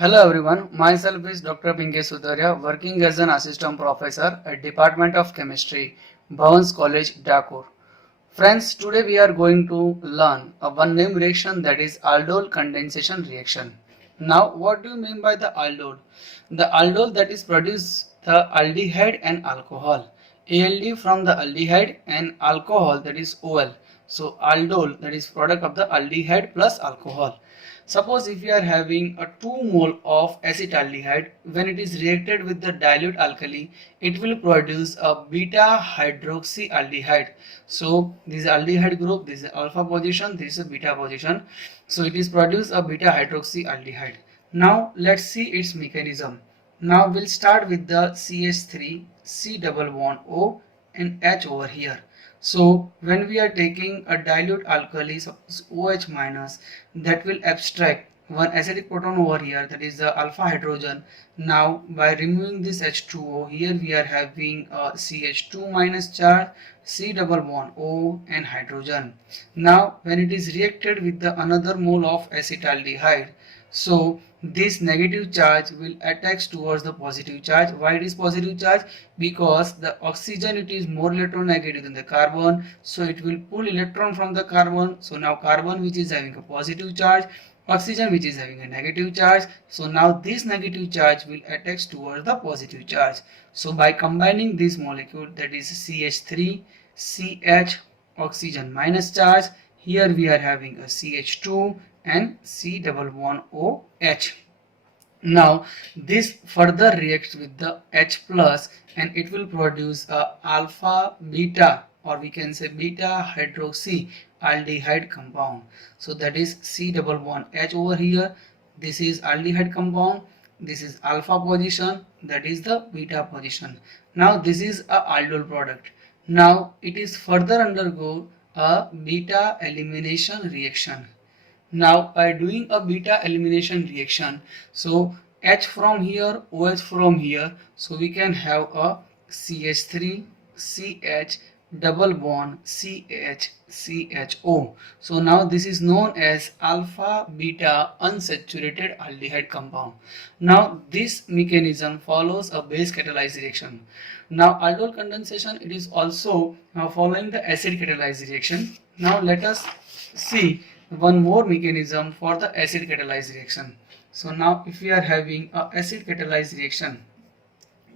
Hello everyone, myself is Dr. Pinkesh Sutaria, working as an assistant professor at Department of Chemistry, Bhavans College, Dakur. Friends, today we are going to learn a one name reaction, that is aldol condensation reaction. Now, what do you mean by the aldol? The aldol that is produce the aldehyde and alcohol. ALD from the aldehyde and alcohol, that is OL. So aldol, that is product of the aldehyde plus alcohol. Suppose if you are having a 2 mole of acetaldehyde, when it is reacted with the dilute alkali, it will produce a beta hydroxyaldehyde. So this is aldehyde group, this is alpha position, this is a beta position. So it is produce a beta hydroxyaldehyde. Now let's see its mechanism. Now we'll start with the CH3, C double bond O and H over here. So when we are taking a dilute alkali, suppose OH minus, that will abstract one acidic proton over here, that is the alpha hydrogen. Now by removing this H2O, here we are having a CH2 minus charge, C double bond O and hydrogen. Now when it is reacted with the another mole of acetaldehyde, so this negative charge will attach towards the positive charge. Why it is positive charge? Because the oxygen, it is more electronegative than the carbon, so it will pull electron from the carbon. So now carbon, which is having a positive charge, oxygen which is having a negative charge, so now this negative charge will attach towards the positive charge. So by combining this molecule, that is CH3 CH, oxygen minus charge, here we are having a CH2 and C double bond OH. Now this further reacts with the H plus and it will produce a alpha beta, or we can say beta hydroxy aldehyde compound. So that is C double bond H over here. This is aldehyde compound. This is alpha position, that is the beta position. Now this is a aldol product. Now it is further undergo a beta elimination reaction. Now by doing a beta elimination reaction, so H from here, OH from here, so we can have a CH3 CH double bond CH CHO. So now this is known as alpha beta unsaturated aldehyde compound. Now this mechanism follows a base catalyzed reaction. Now aldol condensation, it is also following the acid catalyzed reaction. Now let us see one more mechanism for the acid catalyzed reaction. So now if we are having a acid catalyzed reaction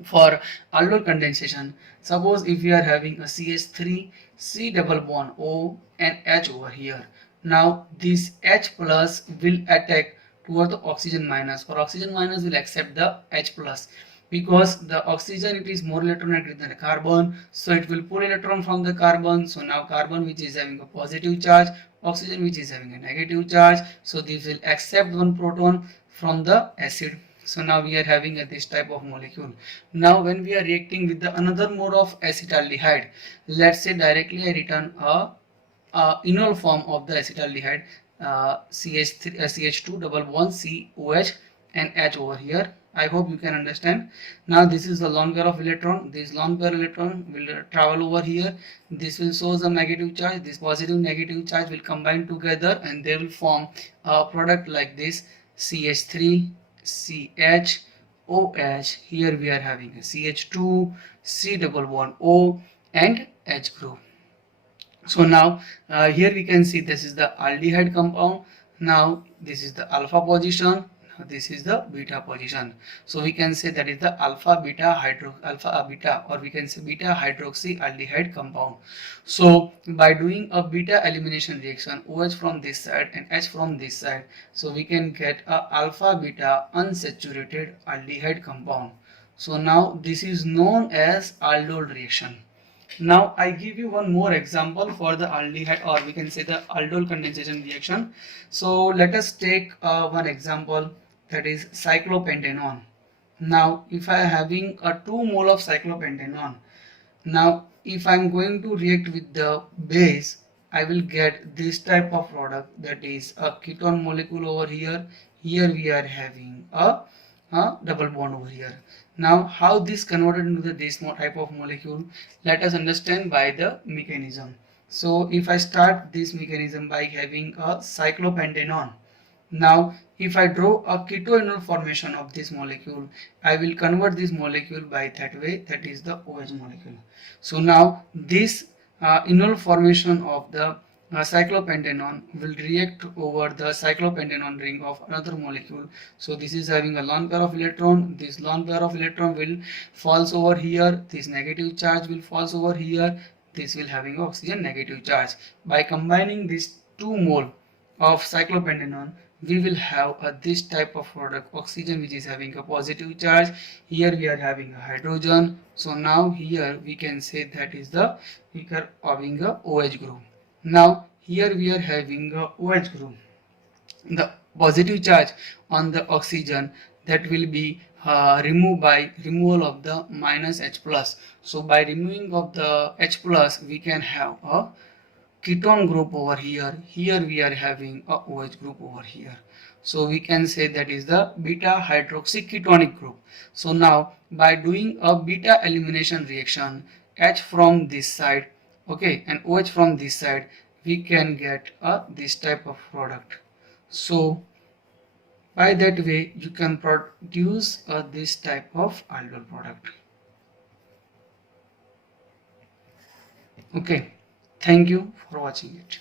for aldol condensation, suppose if we are having a CH3 C double bond O and H over here. Now this H plus will attack toward the oxygen minus, or oxygen minus will accept the H plus, because the oxygen, it is more electronegative than the carbon, so it will pull electron from the carbon. So now carbon, which is having a positive charge, oxygen which is having a negative charge, so this will accept one proton from the acid. So now we are having this type of molecule. Now when we are reacting with the another mode of acetaldehyde, let's say directly I return a enol form of the acetaldehyde, CH3, CH2 double bond COH and H over here. I hope you can understand. Now this is the lone pair of electron. This lone pair electron will travel over here. This will show the negative charge. This positive negative charge will combine together and they will form a product like this: CH3 CH OH. Here we are having a CH2 C double bond O and H group. So now here we can see this is the aldehyde compound. Now this is the alpha position, this is the beta position. So we can say that is the alpha beta, or we can say beta hydroxy aldehyde compound. So by doing a beta elimination reaction, OH from this side and H from this side, so we can get a alpha beta unsaturated aldehyde compound. So now this is known as aldol reaction. Now I give you one more example for the aldehyde, or we can say the aldol condensation reaction. So let us take one example, that is cyclopentanone. Now if I am having a 2 mole of cyclopentanone, now if I am going to react with the base, I will get this type of product, that is a ketone molecule over here. Here we are having a double bond over here. Now how this converted into this type of molecule, let us understand by the mechanism. So if I start this mechanism by having a cyclopentanone, Now if I draw a ketoenol formation of this molecule, I will convert this molecule by that way, that is the OH molecule. So now this enol formation of the cyclopentanone will react over the cyclopentanone ring of another molecule. So this is having a lone pair of electron, this lone pair of electron will falls over here, this negative charge will falls over here, this will having oxygen negative charge. By combining these 2 mole of cyclopentanone, we will have this type of product, oxygen, which is having a positive charge. Here we are having a hydrogen. So now here we can say that is the, we are having a OH group. Now here we are having a OH group. The positive charge on the oxygen, that will be removed by removal of the minus H plus. So by removing of the H plus, we can have a ketone group over here. Here we are having a OH group over here. So we can say that is the beta hydroxyketonic group. So now by doing a beta elimination reaction, H from this side, okay, and OH from this side, we can get this type of product. So by that way you can produce this type of aldol product. Okay, thank you for watching it.